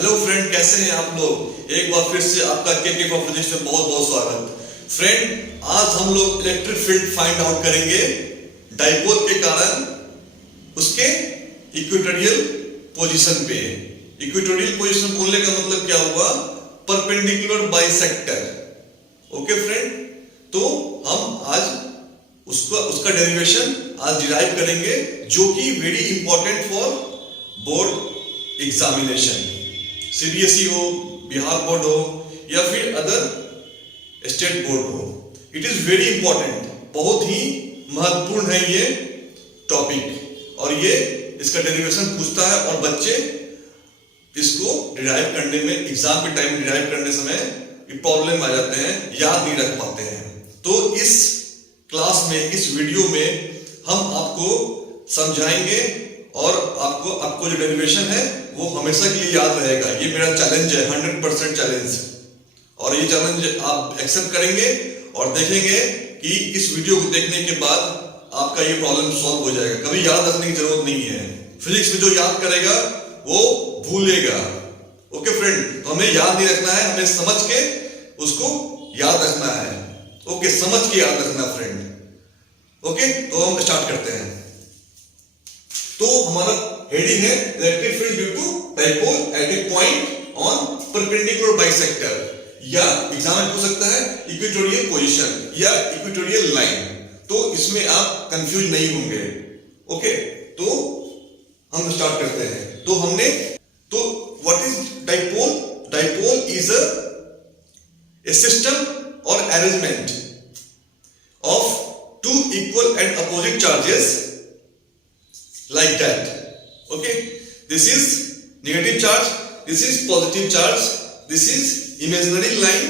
Hello friend, कैसे हैं आप लोग। एक बार फिर से आपका केके फॉर फिजिक्स में बहुत बहुत स्वागत। फ्रेंड, आज हम लोग इलेक्ट्रिक फील्ड फाइंड आउट करेंगे डाइपोल के कारण उसके इक्वेटोरियल पोजीशन पे। इक्वेटोरियल पोजीशन बोलने का मतलब क्या हुआ? Perpendicular bisector. ओके फ्रेंड, तो हम आज उसका डेरिवेशन आज डिराइव करेंगे, जो कि very important for board examination. CBSE हो, बिहार बोर्ड हो या फिर अदर स्टेट बोर्ड हो, इट इज वेरी इंपॉर्टेंट। बहुत ही महत्वपूर्ण है ये टॉपिक, और ये इसका डेरिवेशन पूछता है और बच्चे इसको डिराइव करने में, एग्जाम के टाइम डिराइव करने समय प्रॉब्लम आ जाते हैं, याद नहीं रख पाते हैं। तो इस क्लास में, इस वीडियो में हम आपको समझाएंगे और आपको जो डेरिवेशन है वो हमेशा के लिए याद रहेगा। ये मेरा चैलेंज है, 100% चैलेंज, और ये चैलेंज आप एक्सेप्ट करेंगे और देखेंगे कि इस वीडियो को देखने के बाद आपका ये प्रॉब्लम सॉल्व हो जाएगा। कभी याद रखने की जरूरत नहीं है। फिजिक्स में जो याद करेगा वो भूलेगा। ओके फ्रेंड, तो हमें याद नहीं रखना है, हमें समझ के उसको याद रखना है। ओके, समझ के याद रखना फ्रेंड। ओके, तो हम स्टार्ट करते हैं। तो हमारा हेडिंग है electric field due to dipole at a point on perpendicular bisector, या एग्जाम में पूछ सकता है इक्वेटोरियल पोजीशन या इक्वेटोरियल लाइन। तो इसमें आप कंफ्यूज नहीं होंगे। ओके, तो हम स्टार्ट करते हैं। तो what is dipole? Dipole is a system or arrangement of two equal and opposite charges like that. Okay, this is negative charge, this is positive charge, this is imaginary line,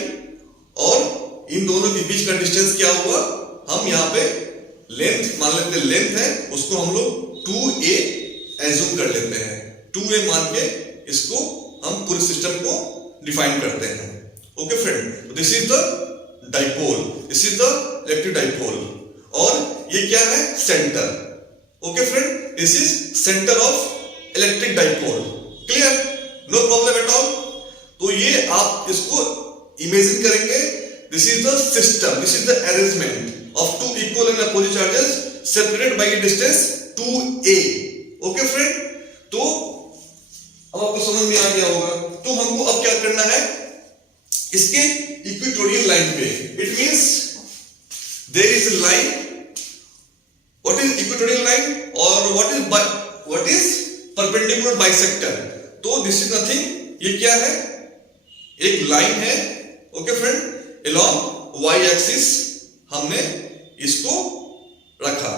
और इन दोनों के बीच का distance क्या हुआ? हम यहाँ पे length मान लेते हैं, लेंथ है, उसको हम लोग 2a एज्यूम कर लेते हैं। 2a मान के इसको हम पूरे सिस्टम को डिफाइन करते हैं। Okay friend, this is the dipole, this is the electric dipole, और ये क्या है? Centre. Okay friend, this is centre of electric dipole. Clear? No problem at all. तो ये आप इसको इमेजिन करेंगे, this is the system, this is the arrangement of two equal and opposite charges separated by a distance 2a। Okay friend, तो अब आपको समझ में आ गया होगा। तो हमको अब क्या करना है? इसके इक्वेटोरियल लाइन पे, it means there is a line. What is equatorial line और व्हाट इज परपेंडिकुलर बाइसेक्टर? तो दिस इज नथिंग, ये क्या है? एक लाइन है। Okay friend, along y axis हमने इसको रखा,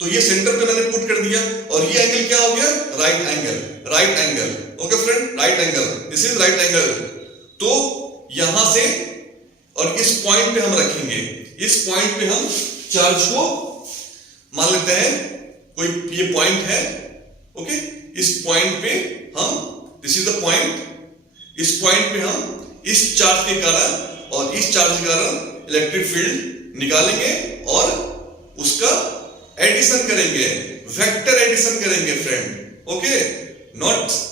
तो ये सेंटर पे मैंने पुट कर दिया, और ये एंगल क्या हो गया? Right angle, right angle. Okay friend, right angle, this is right angle. तो यहां से और इस पॉइंट पे हम रखेंगे, इस पॉइंट पे हम चार्ज को मान लेते हैं, कोई ये पॉइंट है। ओके, इस पॉइंट पे हम, दिस इज द पॉइंट, इस पॉइंट पे हम इस चार्ज के कारण और इस चार्ज के कारण इलेक्ट्रिक फील्ड निकालेंगे और उसका एडिशन करेंगे, वेक्टर एडिशन करेंगे friend. Okay, not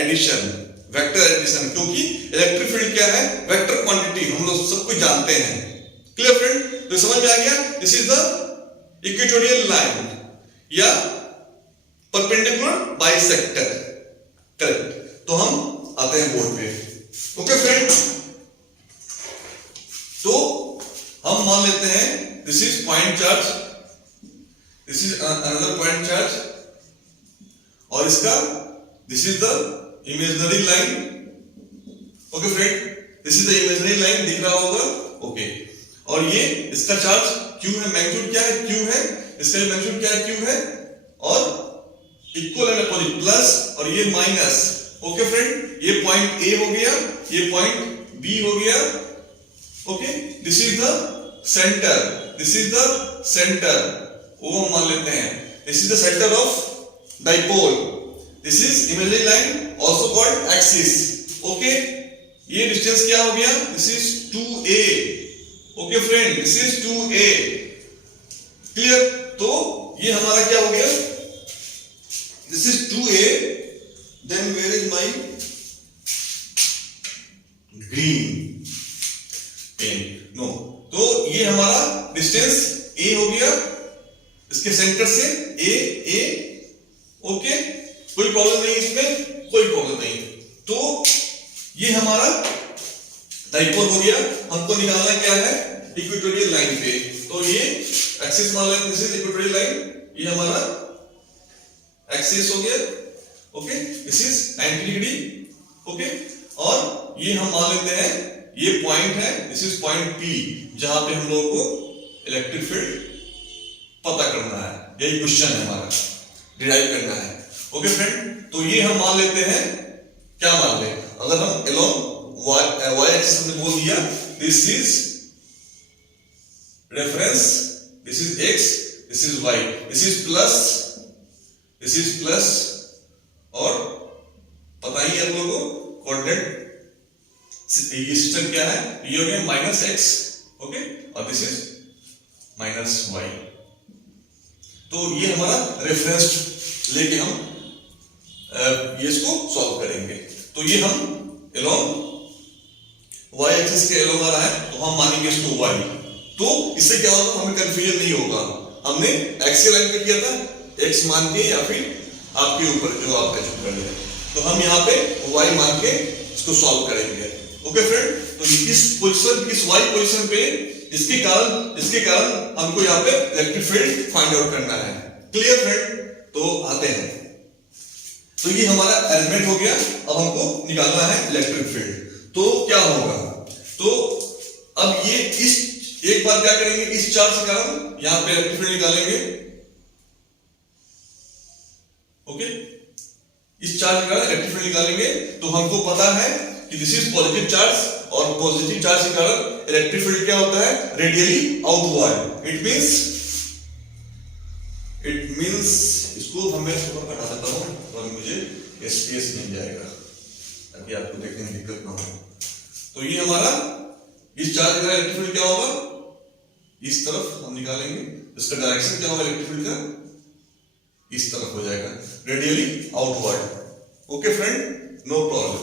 addition, vector addition, क्योंकि इलेक्ट्रिक फील्ड क्या है? वेक्टर क्वांटिटी, हम लोग सब कुछ जानते हैं। Clear friend? तो समझ में आ गया? This is the equatorial line या परपेंडिकुलर बाइसेक्टर। करेक्ट। तो हम आते हैं बोर्ड पे। ओके फ्रेंड, तो हम मान लेते हैं this is point charge, this is another point charge, और इसका this is the imaginary line. Okay friend, this is the imaginary line, दिख रहा होगा। ओके, और ये इसका चार्ज Q है, मैग्नीट्यूड क्या है? Q है, इसका मैग्नीट्यूड क्या है? Q है, और इक्वल एंड अपोजिट प्लस, और ये माइनस। ओके फ्रेंड, ये पॉइंट A हो गया, ये पॉइंट B हो गया। Okay, this is the centre, this is the centre, वो हम मान लेते हैं। This is the centre of dipole, this is imaginary line also called axis. Okay, ये डिस्टेंस क्या हो गया? This is 2a. Okay friend, this is 2a. Clear? तो ये हमारा क्या हो गया? This is 2a. Then where is my इसके सेंटर से ए, ओके, कोई प्रॉब्लम नहीं, इसमें कोई प्रॉब्लम नहीं। तो ये हमारा डाइपोल हो गया। हमको निकालना क्या है, इक्वेटोरियल लाइन पे। तो ये एक्सिस मान लेते हैं, दिस इज इक्वेटोरियल लाइन, ये हमारा एक्सिस हो गया, okay, this is 90 degree, okay. और ये हम मान लेते हैं ये पॉइंट है, दिस इज पॉइंट पी, जहां पे हम लोगों को इलेक्ट्रिक फील्ड पता करना है, यही क्वेश्चन है हमारा, डिराइव करना है, ओके फ्रेंड। तो ये हम मान लेते हैं, क्या मान लें, अगर हम अलोंग y एक्सिस हमने बोल दिया, this is reference, this is x, this is y, this is plus, और पता ही है आप लोगों को कोऑर्डिनेट ये सिस्टम क्या है, ये हो गया -x, ओके, और दिस इज -y। तो ये हमारा रेफरेंस लेके हम ये इसको सॉल्व करेंगे। तो ये हम अलोंग y एक्सिस के अलोंग आ रहा है, तो हम मानेंगे इसको y। तो इससे क्या होगा, हमें कंफ्यूजन नहीं होगा, हमने एक्सियल लाइन पे किया था, x मान के या फिर आपके ऊपर जो आप मेजर कर ले, तो हम यहाँ पे y मान के इसको सॉल्व करेंगे, ओके फ्रेंड। तो इस पोजीशन, इस y पोजीशन पे इसके कारण हमको यहाँ पे इलेक्ट्रिक फील्ड फाइंड आउट करना है, क्लियर फ्रेंड। तो आते हैं, तो ये हमारा एलिमेंट हो गया, अब हमको निकालना है इलेक्ट्रिक फील्ड। तो क्या होगा, तो अब ये इस एक बार क्या करेंगे, इस चार्ज के कारण यहां पे इलेक्ट्रिक फील्ड निकालेंगे, ओके, इस चार्ज के कारण इलेक्ट्रिक फील्ड निकालेंगे। तो हमको पता है कि दिस इज पॉजिटिव चार्ज, और पॉजिटिव चार्ज के कारण इलेक्ट्रिक फील्ड क्या होता है, रेडियली आउटवर्ड। इट मींस इसको हमें थोड़ा हटा देता हूं, और मुझे स्पेस मिल जाएगा ताकि आपको देखने में दिक्कत ना हो। तो ये हमारा इस चार्ज का इलेक्ट्रिक फील्ड क्या होगा, इस तरफ हम निकालेंगे, इसका डायरेक्शन क्या होगा इलेक्ट्रिक फील्ड का, इस तरफ हो जाएगा, radially outward, okay friend, no problem.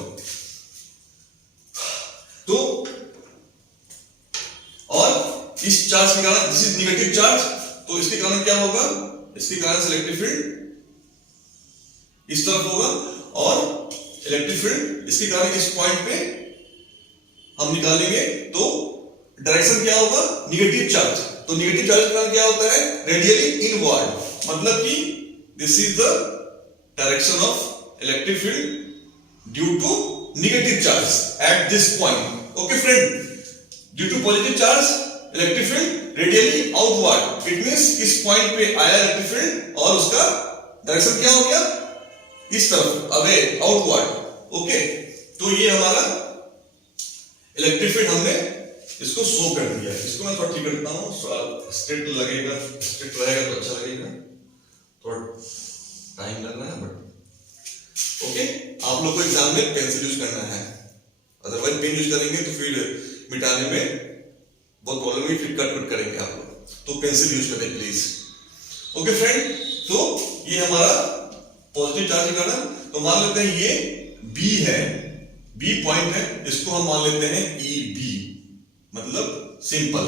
तो और इस चार्ज के कारण, दिस इज नेगेटिव चार्ज, तो इसके कारण क्या होगा, इसके कारण इलेक्ट्रिक फील्ड इस तरफ होगा, और इलेक्ट्रिक फील्ड इसके कारण इस पॉइंट पे हम निकालेंगे, तो डायरेक्शन क्या होगा, नेगेटिव चार्ज। तो नेगेटिव चार्ज के कारण क्या होता है, रेडियली इनवर्ड, मतलब कि this is the direction of electric field due to negative charge at this point, okay friend. Due to positive charge electric field radially outward, it means इस point पे आया इलेक्ट्रिक फील्ड और उसका direction क्या हो गया, इस तरफ, अवे, आउटवर्ड, ओके। तो ये हमारा इलेक्ट्रिक फील्ड हमने इसको शो कर दिया। इसको मैं थोड़ा ठीक करता हूं, स्ट्रेट लगेगा, स्ट्रेट रहेगा तो अच्छा लगेगा, थोड़ा टाइम लग रहा है बट ओके। आप लोग को एग्जाम में पेंसिल यूज करना है, अदरवाइज पेन यूज करेंगे तो फिर मिटाने में बहुत प्रॉब्लम होगी, फिर कट करेंगे आप लोग, तो पेंसिल यूज करें प्लीज, ओके फ्रेंड। तो ये हमारा पॉजिटिव चार्ज के कारण, तो मान लेते हैं ये B है, B पॉइंट है, इसको हम मान लेते हैं EB, मतलब सिंपल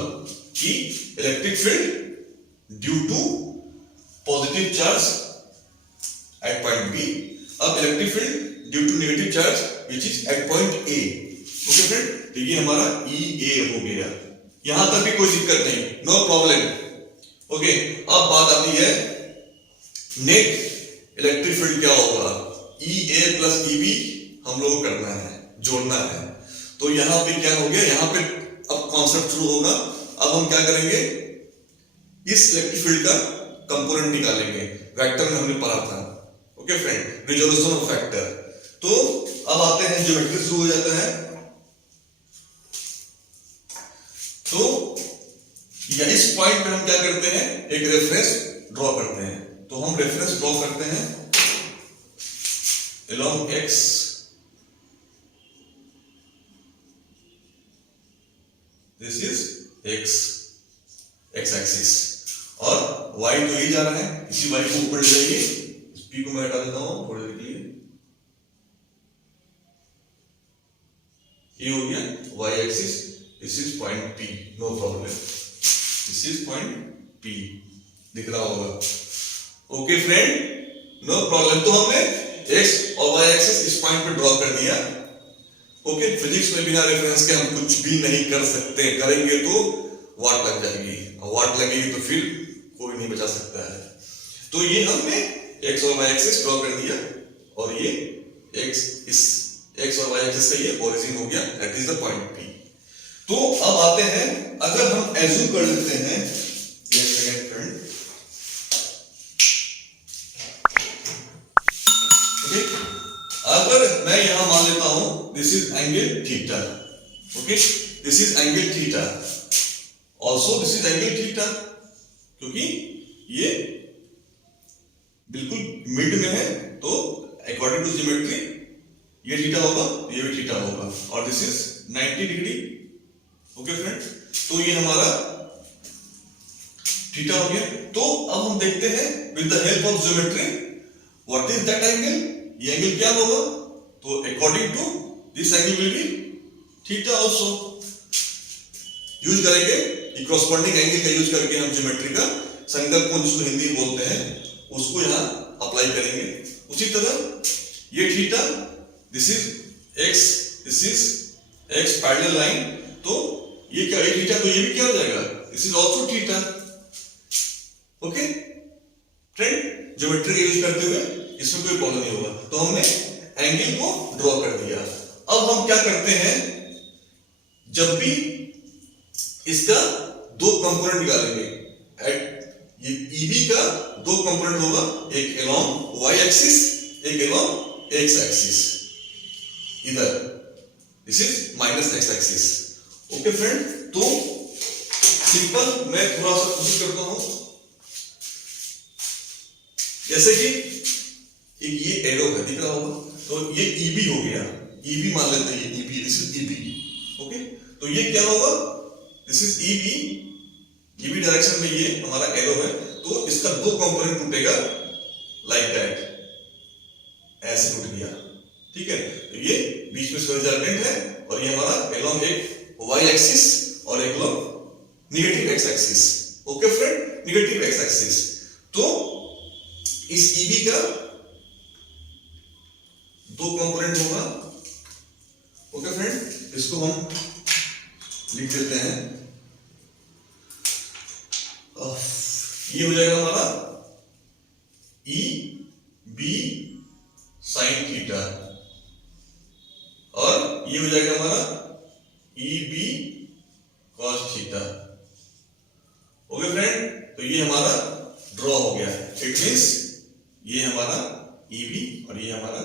कि electric field due to positive charge at point B। अब electric field due to negative charge which is at point A, okay friend. तो ये हमारा EA हो गया, यहां तक भी कोई दिक्कत नहीं, नो प्रॉब्लम, ओके। अब बात आती है नेट इलेक्ट्रिक फील्ड क्या होगा, EA प्लस EB हम लोगों को करना है, जोड़ना है। तो यहां पे क्या हो गया, यहां पे अब कॉन्सेप्ट शुरू होगा। अब हम क्या करेंगे, इस इलेक्ट्रिक फील्ड का कंपोनेंट निकालेंगे, वेक्टर में हमने पढ़ा था, okay friend, resolution of vector. तो अब आते हैं, ज्योमेट्री शुरू हो जाता है। तो या इस पॉइंट पे हम क्या करते हैं, एक रेफरेंस ड्रॉ करते हैं। तो हम रेफरेंस ड्रॉ करते हैं along x, this is x axis, और y तो ये जा रहा है, इसी y को ऊपर ले जाइए, इस p को मैं हटा देता हूं थोड़ी देर के लिए, ये हो गया y axis, this is point P, no problem, this is point P, दिख रहा होगा। Okay friend, no problem. तो हमने एक्स और वाई एक्सिस इस पॉइंट पे ड्रॉ कर दिया। ओके, फिजिक्स में बिना रेफरेंस के हम कुछ भी नहीं कर सकते, करेंगे तो वाट लग जाएगी, और वाट लगेगी तो फिर कोई नहीं बचा सकता है। तो ये हमने एक्स और वाई एक्सिस ड्रॉ कर दिया, और ये एक्स, इस एक्स और वाई एक्सिस का ये ओरिजिन हो गया, that is the point P. तो अब आते हैं, अगर हम एज्यूम कर लेते हैं, एक सेकंड फ्रेंड, ओके, अगर मैं यहां मान लेता हूं this is angle theta, okay, this is angle theta, also this is angle theta, क्योंकि ये बिल्कुल मिड में है, तो अकॉर्डिंग टू ज्योमेट्री ये थीटा होगा, ये भी थीटा होगा, और this is 90 degree. Okay friend, तो ये हमारा थीटा हो गया। तो अब हम देखते हैं with the help of geometry what is that angle, ये एंगल क्या होगा, तो according to this angle will be theta also. Use करेंगे कॉरस्पॉन्डिंग एंगल का यूज करके हम ज्योमेट्री का संकल्प को, जिसको हिंदी में बोलते हैं, उसको यहां अप्लाई करेंगे। उसी तरह ये theta, this is x, this is x parallel line, तो ये क्या, ये थीटा, तो ये भी क्या हो जाएगा, this is also theta. Okay friend, geometry का यूज करते हुए इसमें कोई प्रॉब्लम नहीं होगा। तो हमने एंगल को ड्रॉ कर दिया। अब हम क्या करते हैं, जब भी इसका दो कंपोनेंट निकालेंगे, एट ये EB का दो कंपोनेंट होगा, एक अलोंग y एक्सिस, एक अलोंग x एक्सिस, इधर this is minus x axis. Okay friend, तो सिंपल मैं थोड़ा सा कोशिश करता हूं, जैसे कि एक ये एरो है, दिख रहा होगा, तो ये EB हो गया, EB मान लेते हैं, ये EB, this is EB। Okay, तो ये क्या होगा, दिस इज EB डायरेक्शन में ये हमारा एरो है, तो इसका दो कंपोनेंट टूटेगा लाइक दैट, ऐसे टूट गया, ठीक है। तो ये बीच में रिजल्टेंट है, और ये हमारा अलोंग एक y एक्सिस और एक along negative x axis. Okay friend, negative x axis. तो इस EB का दो कंपोनेंट होगा। ओके फ्रेंड, इसको हम लिख देते हैं, ये हो जाएगा हमारा EB साइन थीटा, और ये हो जाएगा हमारा EB cos theta. Okay friend, तो ये हमारा ड्रॉ हो गया, इट मींस ये हमारा EB और ये हमारा,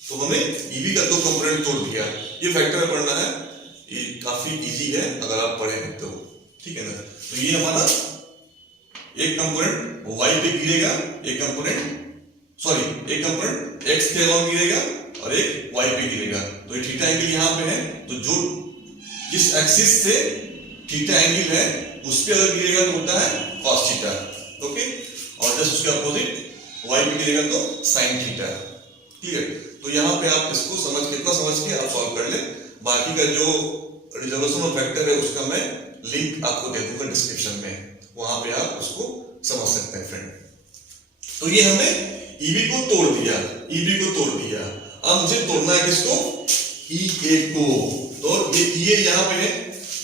तो हमने EB का दो कंपोनेंट तोड़ दिया। ये फैक्टर पढ़ना है, ये काफी इजी है अगर आप पढ़ें तो, ठीक है ना। तो ये हमारा एक कंपोनेंट y पे गिरेगा, एक कंपोनेंट x के अलोंग गिरेगा, और एक y पे गिरेगा। तो ये थीटा एंगल यहाँ पे है, तो जो जिस एक्सिस से थीटा एंगल है उस पे अगर गिरेगा तो होता है cos थीटा। ओके, और जस्ट उसके अपोजिट y पे गिरेगा तो sin थीटा, ठीक है। तो यहाँ पे आप इसको कितना समझ के आप सॉल्व कर ले। बाकी का जो रिजर्वेशन और फैक्टर है उसका मैं लिंक आपको दे दूंगा डिस्क्रिप्शन में, वहां पे आप उसको समझ सकते हैं फ्रेंड। तो ये हमने EB को तोड़ दिया, अब मुझे तोड़ना है किसको, EA को। तो ये EA यहाँ पे है,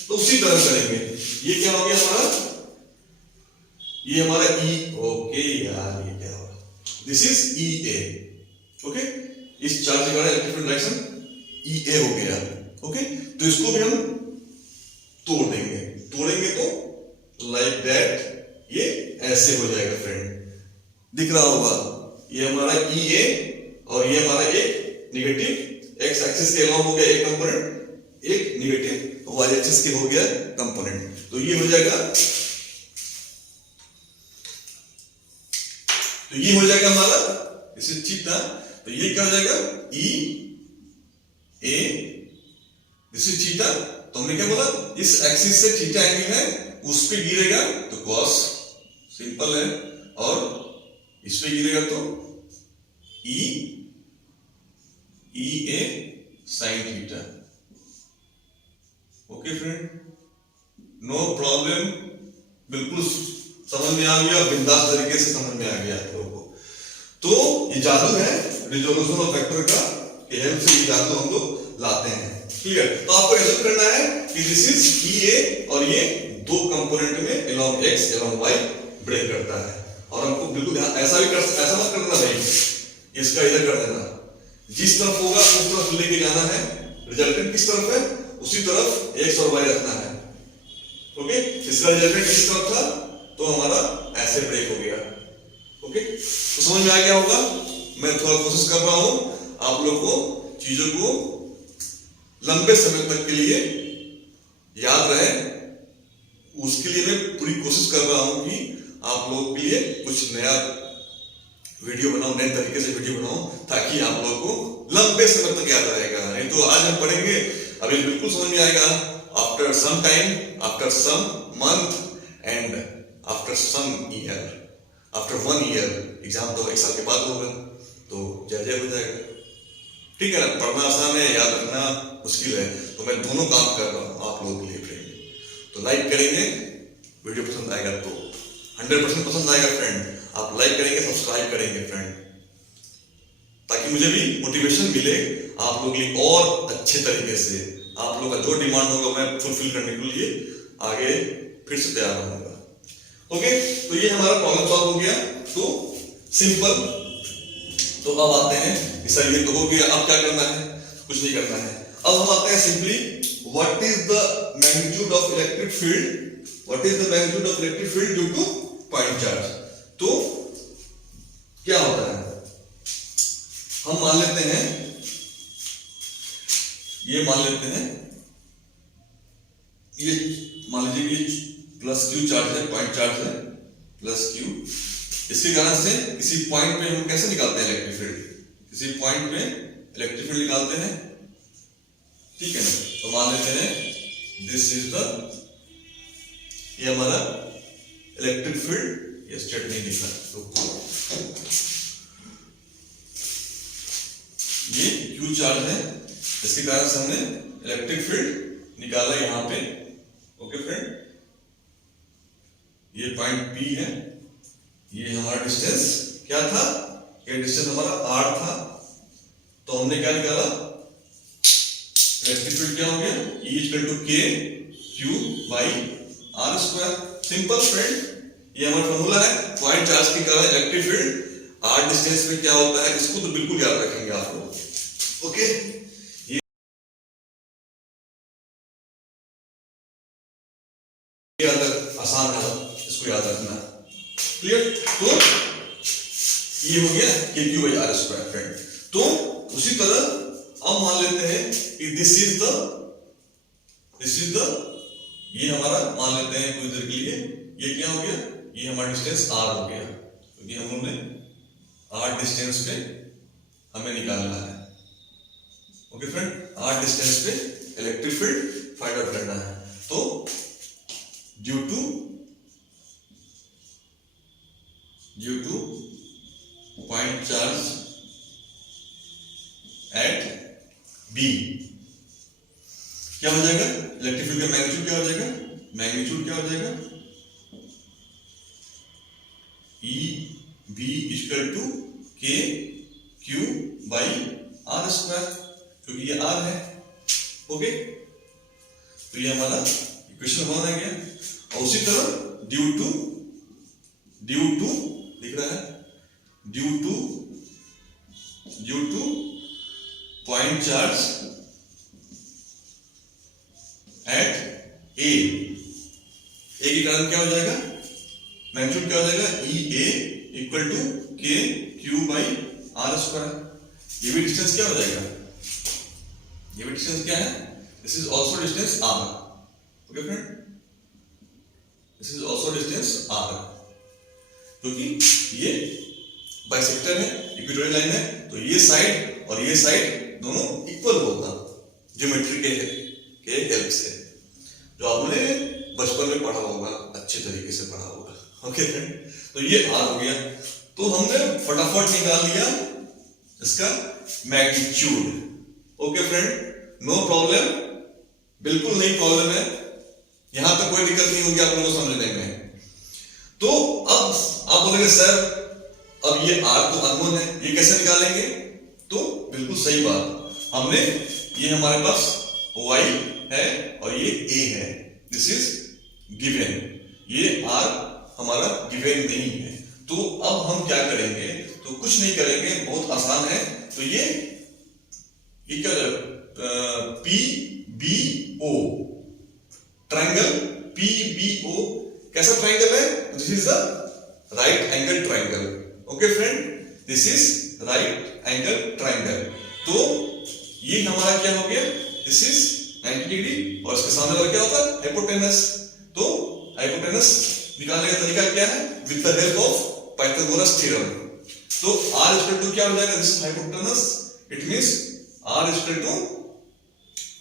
तो उसी तरह करेंगे। ये क्या हो गया हमारा, ये हमारा E, ओके यार, ये क्या होगा, दिस इज EA। ओके, इस चार्ज का इलेक्ट्रिक डायरेक्शन EA हो गया। ओके, तो इसको भी हम तोड़ेंगे तो लाइक दैट ये ऐसे हो जाएगा फ्रेंड, दिख रहा होगा, ये हमारा EA और ये हमारा एक नेगेटिव x एक्सिस के अलोंग हो गया एक कंपोनेंट, एक नेगेटिव y एक्सिस के हो गया कंपोनेंट। तो ये हो जाएगा, तो ये हो जाएगा हमारा दिस इज थीटा। तो ये क्या हो जाएगा, EA, दिस इज थीटा। तो हमने क्या बोला, इस एक्सिस से थीटा एंगल है उस पे गिरेगा तो cos, सिंपल है, और इस पे गिरेगा तो EA sin theta. Okay friend, no problem. बिल्कुल समझ में आ गया, बिंदास तरीके से समझ में आ गया आप लोगों को। तो ये जादू है रिजोल्यूशन ऑफ वेक्टर का, कि हेल्प से ये जादू हम लोग लाते हैं। क्लियर? तो आपको एज्यूम करना है कि दिस इज ए और ये दो कंपोनेंट में along x along y break करता है। और हमको बिल्कुल ध्यान ऐसा मत करना भाई, इसका इधर कर देना, जिस तरफ होगा उस तरफ लेके जाना है। रिजल्टेंट किस तरफ है उसी तरफ एक्स और वाई रखना है। ओके, इसका रिजल्टेंट किस तरफ था तो हमारा ऐसे ब्रेक हो गया। ओके, तो समझ में आ गया होगा। मैं थोड़ा कोशिश कर रहा हूं आप लोग को चीजों को लंबे समय तक के लिए याद रहे, उसके लिए मैं पूरी कोशिश कर रहा हूं कि आप लोगों के लिए कुछ नया वीडियो बनाऊं, नए तरीके से वीडियो बनाऊं, ताकि आप लोगों को लंबे समय तक याद रहेगा। नहीं तो आज हम पढ़ेंगे, अभी बिल्कुल समझ में आएगा after some time, after some month and after some year, after 1 year. Exam तो 1 साल के बाद होगा, तो जय हो जाएगा। ठीक है ना? पढ़ना आसान है, याद रखना मुश्किल है, तो मैं दोनों काम कर रहा हूं आप लोगों के लिए फ्रेंड। तो लाइक करेंगे, वीडियो पसंद आएगा तो 100% पसंद आएगा फ्रेंड, आप लाइक करेंगे, सब्सक्राइब करेंगे फ्रेंड, ताकि मुझे भी मोटिवेशन मिले आप लोगों के लिए और अच्छे तरीके से। आप लोगों का जो डिमांड होगा मैं फुलफिल करने के लिए आगे फिर से तैयार रहूंगा। ओके, तो ये हमारा प्रॉब्लम सॉल्व हो गया। तो सिंपल। तो अब आते हैं कि सर ये तो हो गया, अब क्या करना है? कुछ नहीं करना है। अब हम आते हैं simply, what is the magnitude of electric field, what is the magnitude of electric field due to point charge. तो क्या होता है, हम मान लेते हैं, ये मान लेते हैं, ये मान लीजिए कि प्लस क्यू चार्ज है, पॉइंट चार्ज है प्लस क्यू। इसके कारण से किसी पॉइंट पे हम कैसे निकालते हैं इलेक्ट्रिक फील्ड, किसी पॉइंट पे इलेक्ट्रिक फील्ड निकालते हैं। ठीक है ना? तो मान लेते हैं दिस इज द, ये हमारा इलेक्ट्रिक फील्ड, ये स्टेट नहीं लिखा तो ये क्यू चार्ज है, इसके कारण से हमने इलेक्ट्रिक फील्ड निकाला यहां पे। ओके फ्रेंड, ये पॉइंट पी है, ये हमारा डिस्टेंस क्या था, ये डिस्टेंस हमारा आर था। तो हमने क्या निकाला, इलेक्ट्रिक फील्ड क्या हो गया, E इक्वल टू के Q by are square. Simple friend, ये हमारा फॉर्मूला है। पॉइंट चार्ज के कारण इलेक्ट्रिक फील्ड आर डिस्टेंस में क्या होता है, इसको तो बिल्कुल याद रखेंगे आप लोग। ओके, आसान है, इसको याद रखना। क्लियर? तो ये हो गया k Q by are square friend. तो उसी तरह अब मान लेते हैं कि दिस इज द, ये हमारा मान लेते हैं कुछ देर के लिए, ये क्या हो गया, ये हमारा डिस्टेंस आर हो गया, क्योंकि हमने आर डिस्टेंस पे हमें निकालना है। ओके फ्रेंड, आर डिस्टेंस पे इलेक्ट्रिक फील्ड फाइंड आउट करना है। तो due to point charge at B क्या हो जाएगा, इलेक्ट्रिक फील्ड का मैग्नीट्यूड क्या हो जाएगा, मैग्नीट्यूड क्या हो जाएगा, ई बी इक्वल टू के क्यू बाई आर स्क्वायर, क्योंकि ये आर है। ओके, तो ये हमारा इक्वेशन वन आ गया। और उसी तरह ड्यू टू दिख रहा है, due to point charge at A के कारण क्या हो जाएगा, मैग्नीट्यूड क्या हो जाएगा, ई ए इक्वल टू के क्यू बाई आर स्क्वायर। ये भी डिस्टेंस क्या हो जाएगा, ये भी डिस्टेंस क्या है, this is also distance r. Okay friend, this is also distance r, क्योंकि ये बाइसेक्टर है, इक्वेटोरियल लाइन है, तो ये साइड और ये साइड दोनों इक्वल होगा ज्योमेट्री के हेल्प से, जो आपने बचपन में पढ़ा होगा, अच्छे तरीके से पढ़ा होगा। ओके फ्रेंड, तो ये आर हो गया। तो हमने फटाफट निकाल लिया इसका magnitude. Okay friend, no problem, बिल्कुल नहीं प्रॉब्लम है, यहां तक कोई दिक्कत नहीं होगी आप लोगों को समझने में। तो अब आप बोलेंगे सर अब ये r तो अननोन है, ये कैसे निकालेंगे? तो बिल्कुल सही बात, हमने ये हमारे पास y है और ये a है, दिस इज गिवन, ये r हमारा गिवन नहीं है। तो अब हम क्या करेंगे? तो कुछ नहीं करेंगे, बहुत आसान है। तो ये क्या हो जाएगा? PBO, ट्रायंगल PBO कैसा ट्रायंगल है? This is the right angle triangle. Okay friend, this is right angle triangle. तो ये हमारा क्या हो गया? दिस इज 90 डिग्री और इसके सामने वाला क्या होता है? हाइपोटेनस। तो हाइपोटेनस निकालने का तरीका क्या है? With the help of Pythagoras theorem. तो r इक्वल टू क्या हो जाएगा? This is hypotenuse, it means r equal to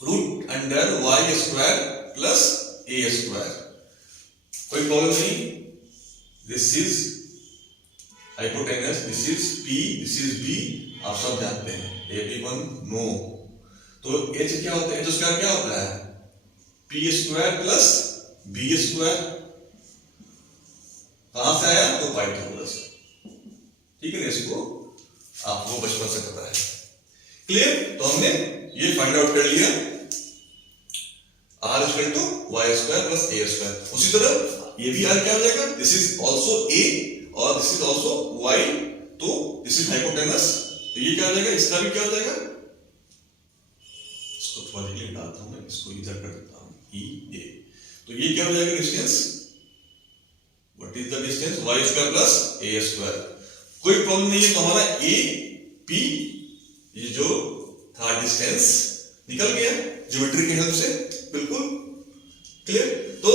root under y square plus a square. कोई प्रॉब्लम नहीं, this is hypotenuse, this is p, this is b, आप सब जानते हैं। everyone no. तो h क्या होता है? h स्क्वायर क्या होता है? p square plus b square. कहां से आया? तो पाइथागोरस, ठीक है ना? इसको आपको बचपन से पता है। क्लियर? तो हमने ये फाइंड आउट कर लिया, r equal to y square plus a square. उसी तरह ये भी r क्या हो जाएगा? दिस इज आल्सो a और दिस इज आल्सो y, तो दिस इज हाइपोटेनस, तो ये क्या हो जाएगा? इसका भी क्या हो जाएगा? इसको थोड़ा नीचे डालता हूं मैं, इसको इधर कर देता हूं, e a। तो ये क्या हो जाएगा? Distance, what is the distance? y square plus a square. कोई प्रॉब्लम नहीं है। तो हमारा a p, ये जो था डिस्टेंस, निकल गया ज्योमेट्री की हेल्प से, बिल्कुल क्लियर। तो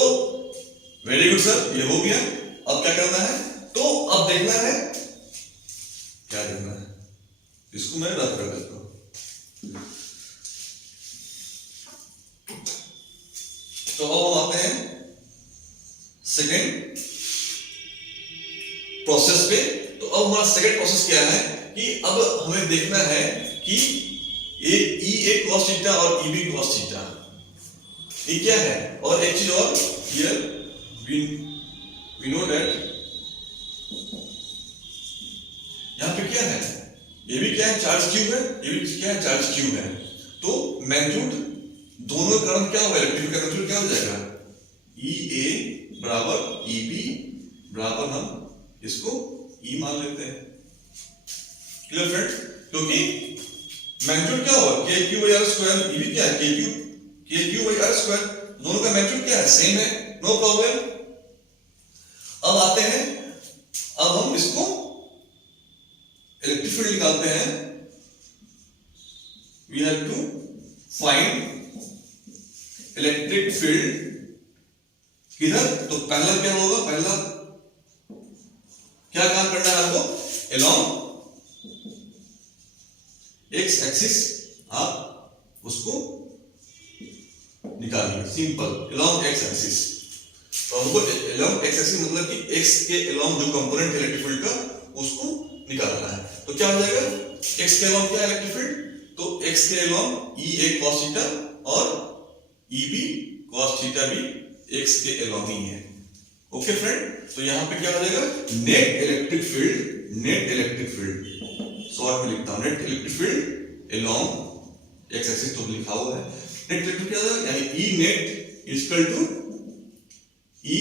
वेरी गुड सर, ये हो गया। अब क्या करना है? तो अब देखना है, क्या देखना है? इसको मैं रफ कर देता हूं। तो अब हम आते हैं सेकेंड प्रोसेस पे। तो अब हमारा सेकेंड प्रोसेस क्या है कि अब हमें देखना है कि ए cos थीटा और EB cos थीटा, ये क्या है? और एक चीज और, हियर वी नो दैट यहां पे क्या है? ये भी क्या है? चार्ज क्यूब है, ये भी क्या है? चार्ज क्यूब है। तो मैग्नीट्यूड दोनों का कारण क्या होगा? इलेक्ट्रिक का मैग्नीट्यूड क्या हो जाएगा? EA बराबर EB बराबर, हम इसको E मान लेते हैं। Clear friend? क्योंकि मैग्नीट्यूड क्या होगा? k cube by r square, EB क्या है? k cube by r square, दोनों का मैग्नीट्यूड क्या है? सेम है, नो प्रॉब्लम। अब आते हैं, अब हम इसको इलेक्ट्रिक फील्ड निकालते हैं। We have to find electric field किधर? तो पहला क्या होगा? पहला क्या काम करना है आपको? अलोंग एक्स एक्सिस आप उसको निकालिए, सिंपल, अलोंग एक्स एक्सिस। तो हमको अलोंग एक्स एक्सिस मतलब कि एक्स के अलोंग जो कंपोनेंट इलेक्ट्रिक फील्ड का, उसको निकालना है। तो क्या हो जाएगा? एक्स के अलोंग क्या है इलेक्ट्रिक फील्ड? तो एक्स के अलोंग EA cos थीटा और EB cos थीटा भी एक्स के अलोंग ही है। Okay friend? तो यहां पे क्या हो जाएगा? नेट इलेक्ट्रिक फील्ड शॉर्ट में लिखता हूं, net electric field along x axis, तो लिखा हुआ है नेट इलेक्ट्रिक क्या हो जाएगा? यानी E net equal to E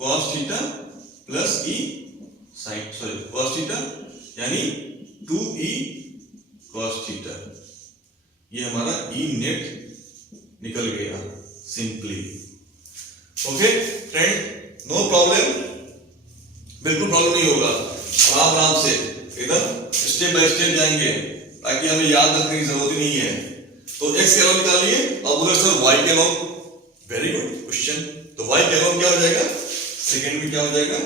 cos theta plus E sin, sorry cos theta, यानी 2E cos थीटा। ये हमारा E नेट निकल गया simply. Okay friend, no problem, बिल्कुल प्रॉब्लम नहीं होगा। आराम आराम से एकदम स्टेप बाय स्टेप जाएंगे, ताकि हमें याद रखने की जरूरत ही नहीं है। तो एक्स के अलोंग निकालिए, अब उधर सर वाई के अलोंग, वेरी गुड क्वेश्चन। तो वाई के अलोंग क्या हो जाएगा? सेकेंड में क्या हो जाएगा?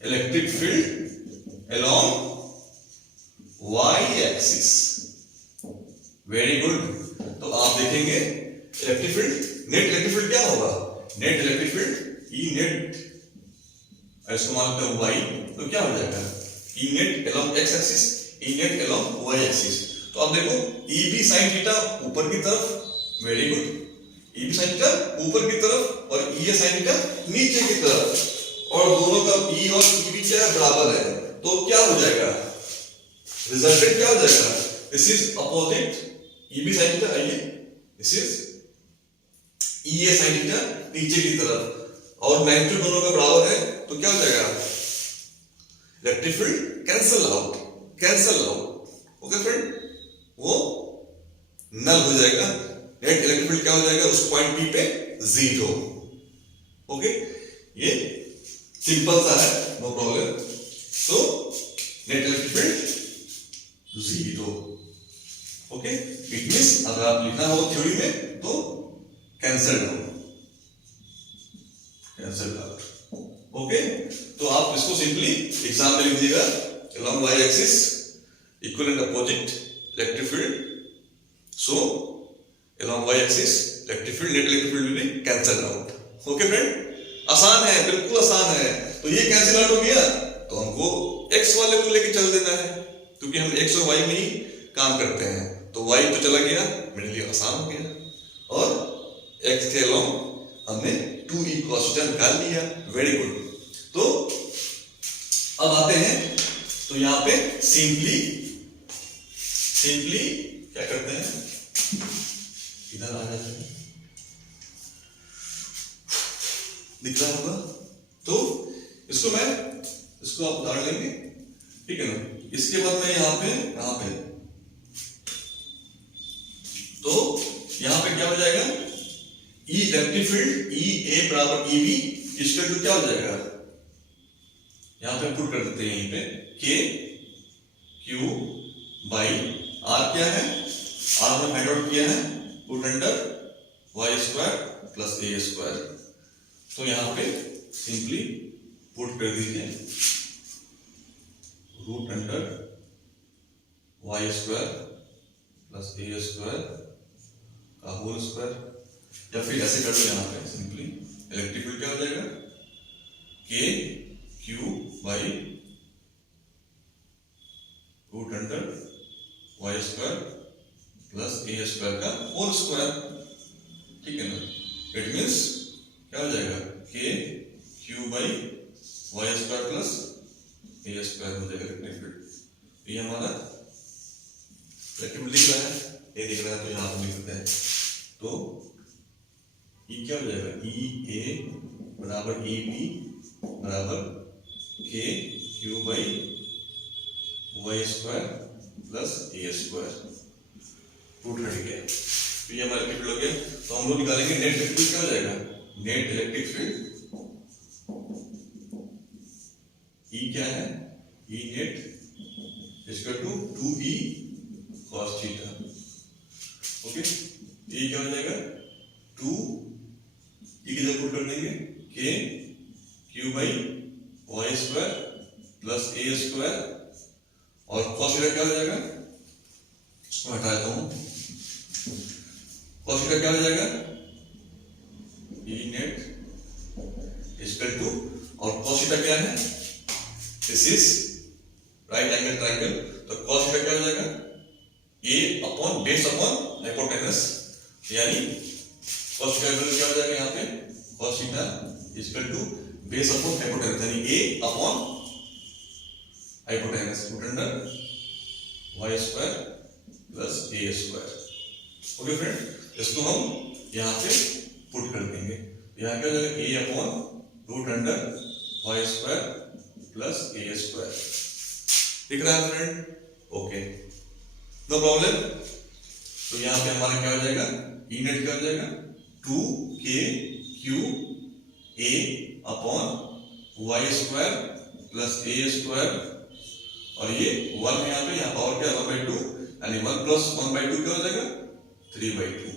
Electric field along y axis, very good. तो आप देखेंगे electric field, net electric field क्या होगा? Net electric field E net, इसको मानते हैं वाई, तो क्या हो जाएगा? E net along x axis, E net along y axis. तो अब देखो EB sin थीटा ऊपर की तरफ, very good, E B sine theta ऊपर की तरफ और ई ए साइन थीटा नीचे की तरफ, और दोनों का ई और ई बी क्या है, बराबर है, तो क्या हो जाएगा, रिजल्टेंट क्या हो जाएगा, this is opposite E B sine theta, आइए this is E A sine theta नीचे की तरफ, और मैग्नीट्यूड दोनों का बराबर है, तो क्या हो जाएगा, electric field cancel out, cancel out, okay friend, वो नल हो जाएगा, नेट इलेक्ट्रिक फील्ड क्या हो जाएगा उस पॉइंट पी पे, जीरो, ओके, ये सिंपल सा है, नो प्रॉब्लम, तो net electric field zero, okay, it means अगर आप लिखना हो थ्योरी में तो कैंसल हो, कैंसल आउट, ओके, तो आप इसको सिंपली एग्जाम में लिख दीजिएगा, along y axis equal and opposite electric field, so along y axis electric field, net electric field will be cancelled out, okay friend, आसान है, बिल्कुल आसान है, तो ये कैंसिल आउट हो गया, तो हमको x वाले को लेके चल देना है, क्योंकि हम x और y में ही काम करते हैं, तो y तो चला गया, मेरे लिए आसान हो गया, और x के along हमने 2e cos थीटा निकाल लिया, वेरी गुड, तो अब आते हैं, तो यहां पे सिंपली क्या करते हैं, इधर आ जाते हैं, दिख रहा होगा, तो इसको आप उतार लेंगे, ठीक है ना, इसके बाद में यहां पे तो यहां पे क्या हो जाएगा, ई इलेक्ट्रिक फील्ड ई ए बराबर ई बी, इसका तो क्या हो जाएगा, यहां पे पुट कर देते हैं, यहीं पे के क्यू बाई आर, क्या है आर में फाइंड आउट किया है, root under Y square plus ए स्क्वायर, तो यहां पे सिंपली पुट कर दीजिए root under Y square plus ए स्क्वायर का होल स्क्वायर, या फिर ऐसे कर दो, यहां पे सिंपली इलेक्ट्रिक फील्ड क्या हो जाएगा, k Q by root under Y square plus A square का होल स्क्वायर, ठीक है ना, इट मींस क्या हो जाएगा, k Q by y square plus A square हो जाएगा इलेक्ट्रिक फील्ड, ये हमारा इलेक्ट्रिक फील्ड दिख रहा है, ये दिख रहा है, तो यहां पर लिख देते हैं, तो ये क्या हो जाएगा, ई ए बराबर ई बी बराबर k Q by y square plus A square, root हट गया, तो ये हमारा इलेक्ट्रिक फील्ड हो गया, तो हम लोग निकालेंगे नेट इलेक्ट्रिक फील्ड, क्या हो जाएगा, नेट इलेक्ट्रिक फील्ड ई क्या है, E net equal to 2e cos theta, okay, ये क्या हो जाएगा, 2 ई की जगह पुट कर देंगे, k Q by y square plus A square, और cos थीटा क्या हो जाएगा, इसको हटा देता हूं, cos थीटा क्या हो जाएगा, ई नेट इक्वल टू, और cos थीटा क्या है, this is right angle triangle, तो cos थीटा क्या हो जाएगा, a upon base upon hypotenuse, यानी cos थीटा क्या हो जाएगा, यहाँ पे cos theta equal to base upon hypotenuse, यानी a upon hypotenuse, root under Y square plus A square, okay friend, इसको हम यहाँ पे पुट कर देंगे, यहाँ क्या हो जाएगा, a upon root under Y square plus A square, दिख रहा है फ्रेंड, ओके, नो प्रॉब्लम, तो यहाँ पे हमारा क्या हो जाएगा, ई नेट क्या हो जाएगा, 2k q a upon y square plus A square, और ये 1 यहाँ पे, यहाँ पावर क्या 1/2, यानी 1 प्लस 1/2 क्या हो जाएगा, 3/2,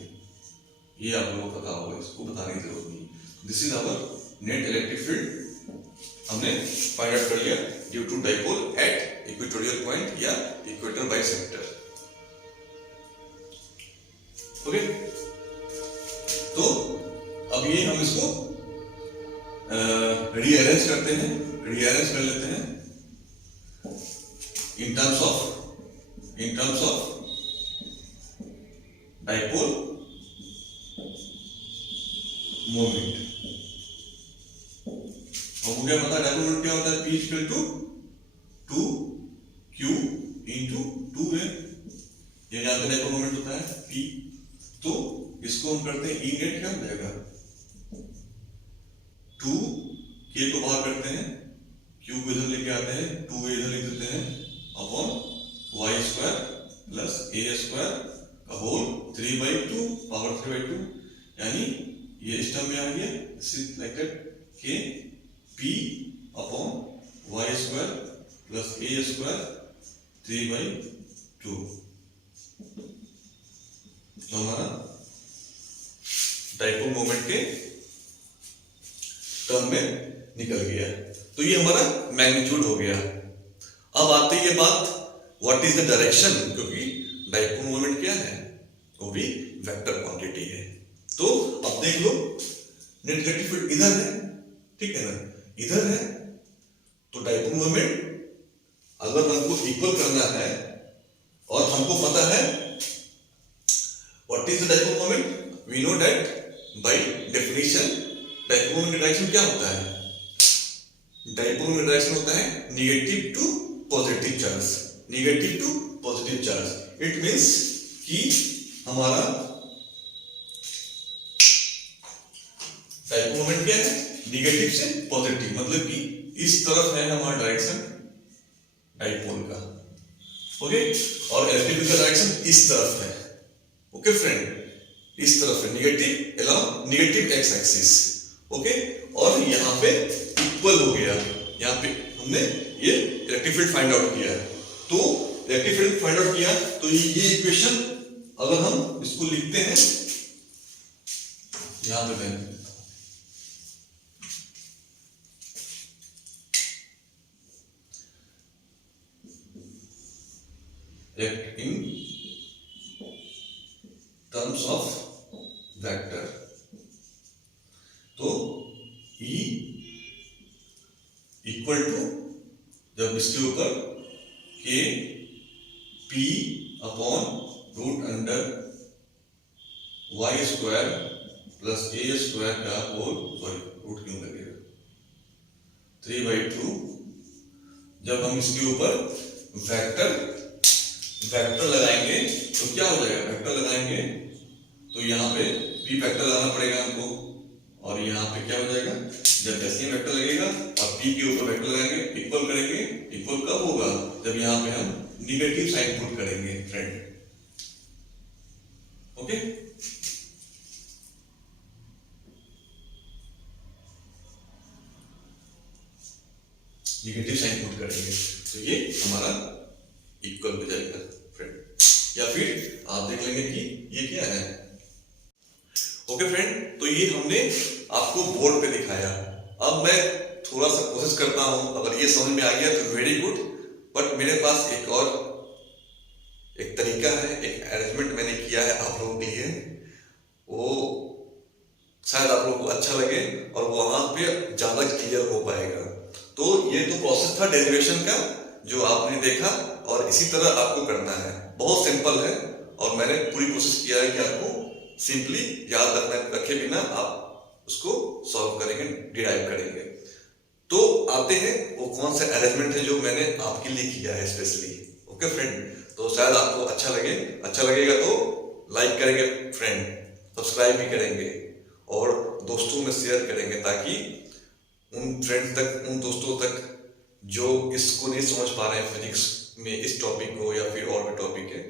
ये आप लोगों को पता होगा, इसको बताने की जरूरत नहीं, this is our net electric field, हमने फाइंड आउट कर लिया due to dipole at equatorial point या इक्वेटर बाइसेक्टर, ओके, तो अब ये हम इसको रीअरेंज करते हैं, रीअरेंज कर लेते हैं in terms of dipole moment. हमको क्या पता है डाइपोल मोमेंट क्या होता है, P equal to 2Q into 2 है, ये जानते डाइपोल मोमेंट होता है P। तो इसको हम करते हैं, E नेट क्या हो जाएगा, 2K को बाहर करते हैं, Q को इधर लेके आते हैं, 2A इधर लिख देते हैं upon y square plus a square का होल 3/2 पावर 3/2, यानी ये इस टर्म में आ गया, this is like that K P upon y square plus a square 3/2। तो हमारा डाइपोल मोमेंट के टर्म में निकल गया। तो ये हमारा मैग्नीट्यूड हो गया। अब आते ये बात व्हाट इज द डायरेक्शन, क्योंकि डाइपोल मोमेंट क्या है, वो भी वेक्टर क्वांटिटी है। तो अब देख लो, नेट इलेक्ट्रिक फील्ड इधर है, ठीक है ना, इधर है, तो डाइपोल मोमेंट अगर हमको इक्वल करना है और हमको पता है what is the dipole moment, we know that by definition dipole moment की डायरेक्शन क्या होता है, डाइपोल मोमेंट डायरेक्शन होता है negative to positive charge, negative to positive charge. It means कि हमारा डाइपोल मोमेंट क्या है, निगेटिव से पॉजिटिव, मतलब कि इस तरफ है हमारा डायरेक्शन डाइपोल का, ओके, और इलेक्ट्रिक का डायरेक्शन इस तरफ है, ओके फ्रेंड, इस तरफ है, negative along negative x axis, okay, और यहाँ पे इक्वल हो गया, यहाँ पे हमने ये इलेक्ट्रिक फील्ड फाइंड आउट किया है। तो इलेक्ट्रिक फील्ड फाइंड आउट किया, तो ये इक्वेशन अगर हम इसको लिखते हैं यहां पे दें, in terms of vector, तो E इक्वल टू, जब इसके ऊपर K P upon root under y square plus a square का होल, सॉरी रूट क्यों लगेगा, 3/2, जब हम इसके ऊपर वेक्टर लगाएंगे तो क्या हो जाएगा, वेक्टर लगाएंगे तो यहाँ पे p वेक्टर लगाना पड़ेगा हमको, और यहाँ पे क्या हो जाएगा, जब जैसे वेक्टर लगेगा और p के ऊपर वेक्टर लगाएंगे, इक्वल करेंगे, इक्वल कब होगा, जब यहाँ पे हम निगेटिव साइन पुट करेंगे friend, okay. Negative sign put करेंगे तो ये हमारा इक्वल हो जाएगा फ्रेंड, या फिर आप देख लेंगे कि ये क्या है, ओके फ्रेंड। तो ये हमने आपको बोर्ड पे दिखाया। अब मैं थोड़ा सा कोशिश करता हूं, अगर ये समझ में आ गया तो वेरी गुड, बट मेरे पास एक और एक तरीका है, एक अरेंजमेंट मैंने किया है आप लोगों के लिए, वो शायद आप लोगों को अच्छा लगे और वहां पे ज्यादा क्लियर हो पाएगा। तो ये तो प्रोसेस था डेरिवेशन का जो आपने देखा, और इसी तरह आपको करना है, बहुत सिंपल है, और मैंने पूरी कोशिश किया है कि आपको सिंपली याद रखे बिना आप उसको सॉल्व करेंगे, डिराइव करेंगे। तो आते हैं वो कौन सा अरेंजमेंट है जो मैंने आपके लिए किया है स्पेशली, ओके फ्रेंड। तो शायद आपको अच्छा लगेगा तो लाइक करेंगे फ्रेंड, सब्सक्राइब भी करेंगे और दोस्तों में शेयर करेंगे, ताकि उन फ्रेंड तक, उन दोस्तों तक जो इसको नहीं समझ पा रहे हैं फिजिक्स में, इस टॉपिक को या फिर और भी टॉपिक है,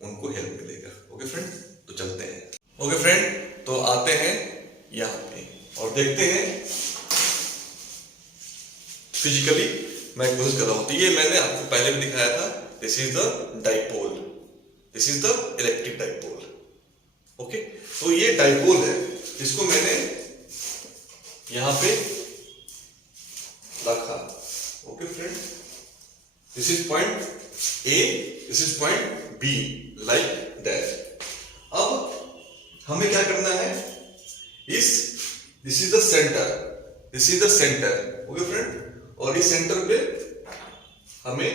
उनको हेल्प मिलेगा, ओके फ्रेंड। तो चलते हैं, ओके फ्रेंड। तो आते हैं यहाँ पे और देखते हैं फिजिकली मैं कोशिश कर रहा हूं। तो ये मैंने आपको पहले भी दिखाया था, this is the dipole, this is the electric dipole, okay. तो ये डाइपोल है, इसको मैंने यहां पे रखा, okay friend. This is point A, this is point B, like that. अब हमें क्या करना है, this is the centre, this is the centre, okay friend. और इस सेंटर पे हमें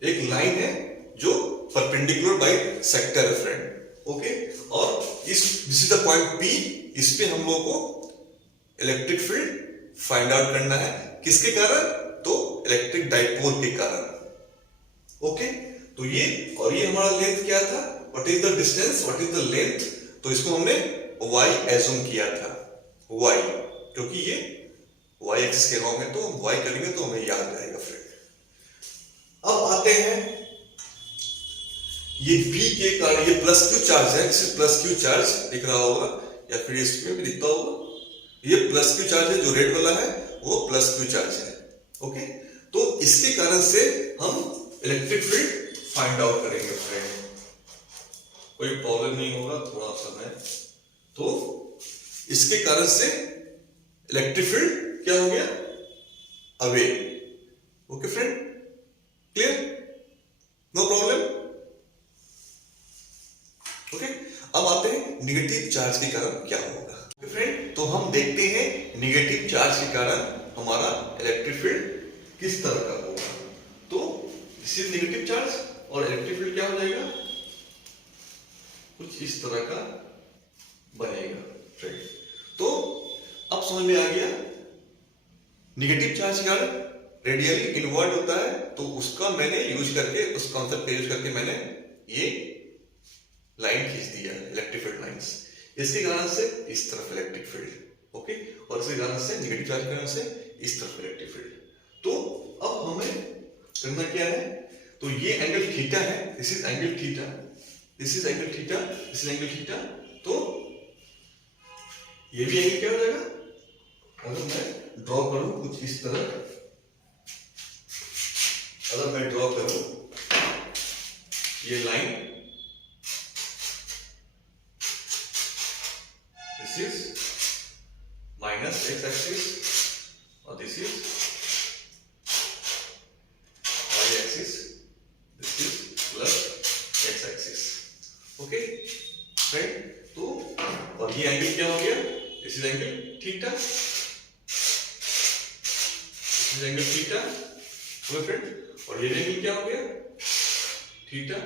एक लाइन है जो परपेंडिकुलर बाई सेक्टर है फ्रेंड, ओके। और this is the point P, इस पे हम लोगों को इलेक्ट्रिक फील्ड फाइंड आउट करना है। किसके कारण? तो इलेक्ट्रिक डाइपोल के कारण। ओके, तो ये और ये हमारा लेंथ क्या था? What is the distance, what is the length? तो इसको हमने y एज्यूम किया था, y, क्योंकि ये y एक्सिस के लॉन्ग है, तो हम y करेंगे तो हमें याद रहेगा फ्रेंड। अब आते हैं ये P के कारण, ये प्लस क्यू चार्ज है, इसे प्लस क्यू चार्ज दिख रहा होगा या फिर इसमें भी दिखता होगा। ये प्लस क्यू चार्ज है, जो रेड वाला है वो प्लस क्यू चार्ज है। ओके, तो इसके कारण से हम इलेक्ट्रिक फील्ड फाइंड आउट करेंगे फ्रेंड। कोई प्रॉब्लम नहीं होगा, थोड़ा समय। तो इसके कारण से इलेक्ट्रिक फील्ड क्या हो गया? Away. Okay friend, clear? No problem. Okay, अब आते हैं निगेटिव चार्ज के कारण क्या होगा। ओके फ्रेंड, तो हम देखते हैं निगेटिव चार्ज के कारण हमारा इलेक्ट्रिक फील्ड किस तरह का होगा। तो दिस इज नेगेटिव चार्ज और इलेक्ट्रिक फील्ड क्या हो जाएगा? कुछ इस तरह का बनेगा फ्रेंड। तो अब समझ में आ गया, नेगेटिव चार्ज का रेडियली इनवर्ट होता है, तो उसका मैंने यूज करके, उस कॉन्सेप्ट का यूज करके मैंने ये लाइन खींच दिया, इलेक्ट्रिक फील्ड लाइंस। इसके कारण से इस तरफ इलेक्ट्रिक फील्ड, ओके, और इसके कारण से नेगेटिव चार्ज के कारण से इस तरफ इलेक्ट्रिक फील्ड। तो अब हमें करना क्या है? तो ये एंगल थीटा है, this is angle theta, this is angle theta, this is angle theta. तो ये भी एंगल क्या हो जाएगा? अगर मैं ड्रॉ करूं कुछ इस तरह, अगर मैं ड्रॉ करूं ये line, this is minus X axis और this is y axis, this is plus X axis. Okay right, तो और ये एंगल क्या हो गया? This is angle theta, this is angle theta. Okay friend, और ये एंगल क्या हो गया? Theta.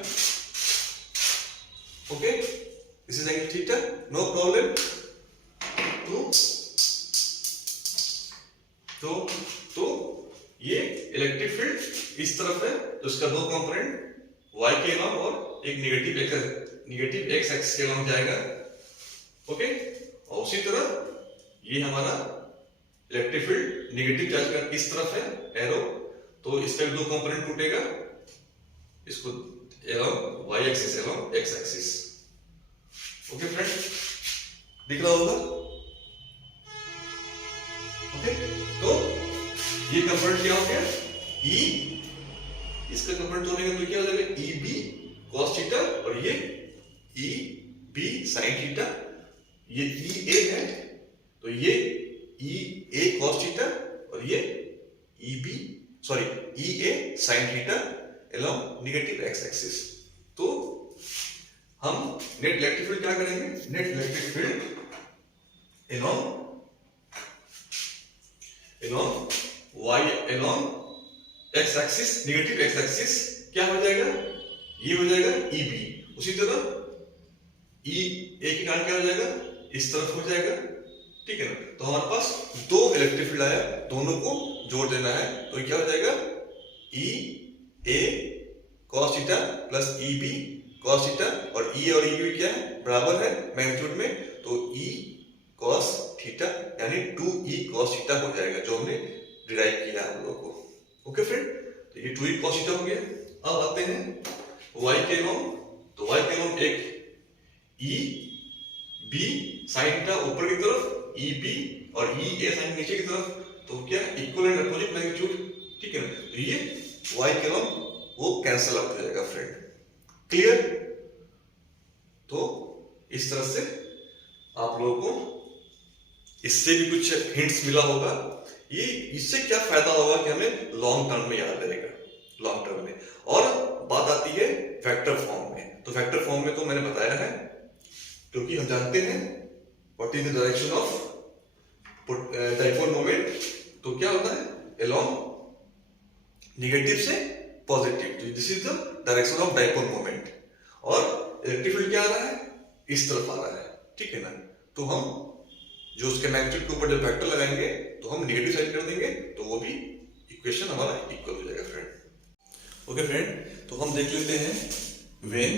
Okay, this is angle theta, no problem. तो ये इलेक्ट्रिक फील्ड इस तरफ है, तो इसका दो कंपोनेंट y के लॉन्ग और एक नेगेटिव x एक्सिस के लॉन्ग जाएगा। ओके, और उसी तरह ये हमारा इलेक्ट्रिक फील्ड नेगेटिव चार्ज का इस तरफ है एरो, तो इसका दो कंपोनेंट टूटेगा, इसको along y axis along x axis. Okay friend, दिख रहा होगा? ओके, तो ये कंपोनेंट क्या हो गया? E, इसका कंपोनेंट तोड़ेंगे तो क्या हो जाएगा? EB cos थीटा, और ये EB sin थीटा। ये EA है, तो ये EA cos थीटा, और ये EA sin theta along negative x axis. तो हम नेट इलेक्ट्रिक फील्ड क्या करेंगे? Net electric field along x axis, negative x axis क्या हो जाएगा? ये हो जाएगा EB। उसी तरह EA के कारण क्या हो जाएगा? इस तरफ हो जाएगा, ठीक है ना? तो हमारे पास दो इलेक्ट्रिक फील्ड आया, दोनों को जोड़ देना है, तो क्या हो जाएगा? EA cos theta plus EB cos theta, और E और EB क्या है? बराबर है मैग्नीट्यूड में, तो E cos थीटा यानी 2E cos थीटा हो जाएगा, जो हमने डिराइव किया हम लोगों को। ओके फ्रेंड, तो ये 2E cos थीटा हो गया। अब आते हैं y के लॉन्ग, तो y के लॉन्ग एक EB sin थीटा ऊपर की तरफ, EB और EA sin नीचे की तरफ, तो क्या इक्वल एंड अपोजिट मैग्नीट्यूड, ठीक है ना? तो ये y के लॉन्ग वो कैंसिल आउट हो जाएगा फ्रेंड, क्लियर? तो इस तरह से आप लोगों को इससे भी कुछ हिंट्स मिला होगा। ये इससे क्या फायदा होगा कि हमें लॉन्ग टर्म में याद रहेगा, लॉन्ग टर्म में। और बात आती है वेक्टर फॉर्म में, तो वेक्टर फॉर्म में तो मैंने बताया है, क्योंकि हम जानते हैं what is the direction of dipole moment, तो क्या होता है? along नेगेटिव से पॉजिटिव, तो this is the direction of dipole moment. और इलेक्ट्रिक फील्ड क्या आ रहा है? इस तरफ आ रहा है, ठीक है ना। तो हम जो उसके मैग्नीट्यूड के ऊपर जब वेक्टर लगाएंगे तो हम नेगेटिव साइड कर देंगे, तो वो भी इक्वेशन हमारा इक्वल हो जाएगा फ्रेंड। ओके फ्रेंड, तो हम देख लेते हैं व्हेन,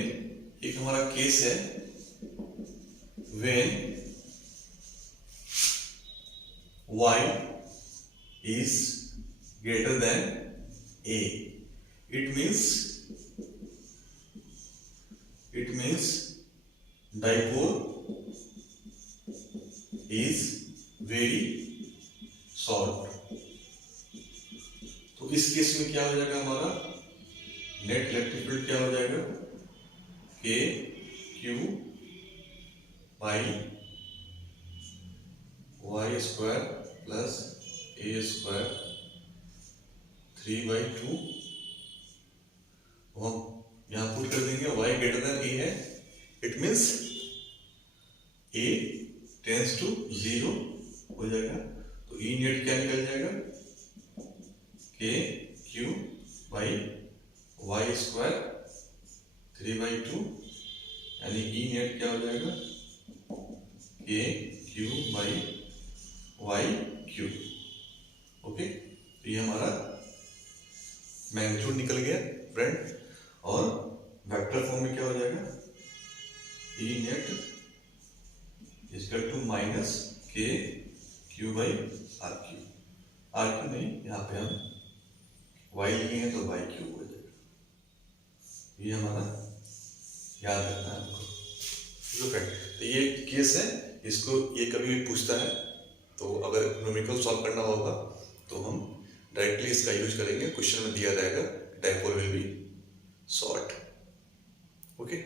एक हमारा केस है, when y is greater than a, it means dipole is very short। तो इस केस में क्या हो जाएगा, हमारा नेट इलेक्ट्रिक फील्ड क्या हो जाएगा, k q by y square plus a square 3/2। हम यहां पुट कर देंगे y ग्रेटर देन a है, it means a tends to 0 हो जाएगा। तो ई नेट क्या निकल जाएगा, k q by y square 3/2, यानी ई नेट क्या हो जाएगा, k q by y cube. Okay, तो ये हमारा मैग्नीट्यूड निकल गया फ्रेंड, और वेक्टर फॉर्म में क्या हो जाएगा, E net equal to minus K Q by R Q. R Q नहीं, यहाँ पे हम वाई लिखेंगे तो वाई क्यूब हो जाएगा। ये हमारा याद रखना है हमको, ठीक है फ्रेंड। तो ये केस है, इसको ये कभी भी पूछता है, तो अगर न्यूमेरिकल सॉल्व करना होगा तो हम डायरेक्टली इसका यूज करेंगे। क्वेश्चन में दिया जाएगा dipole will be short. Okay.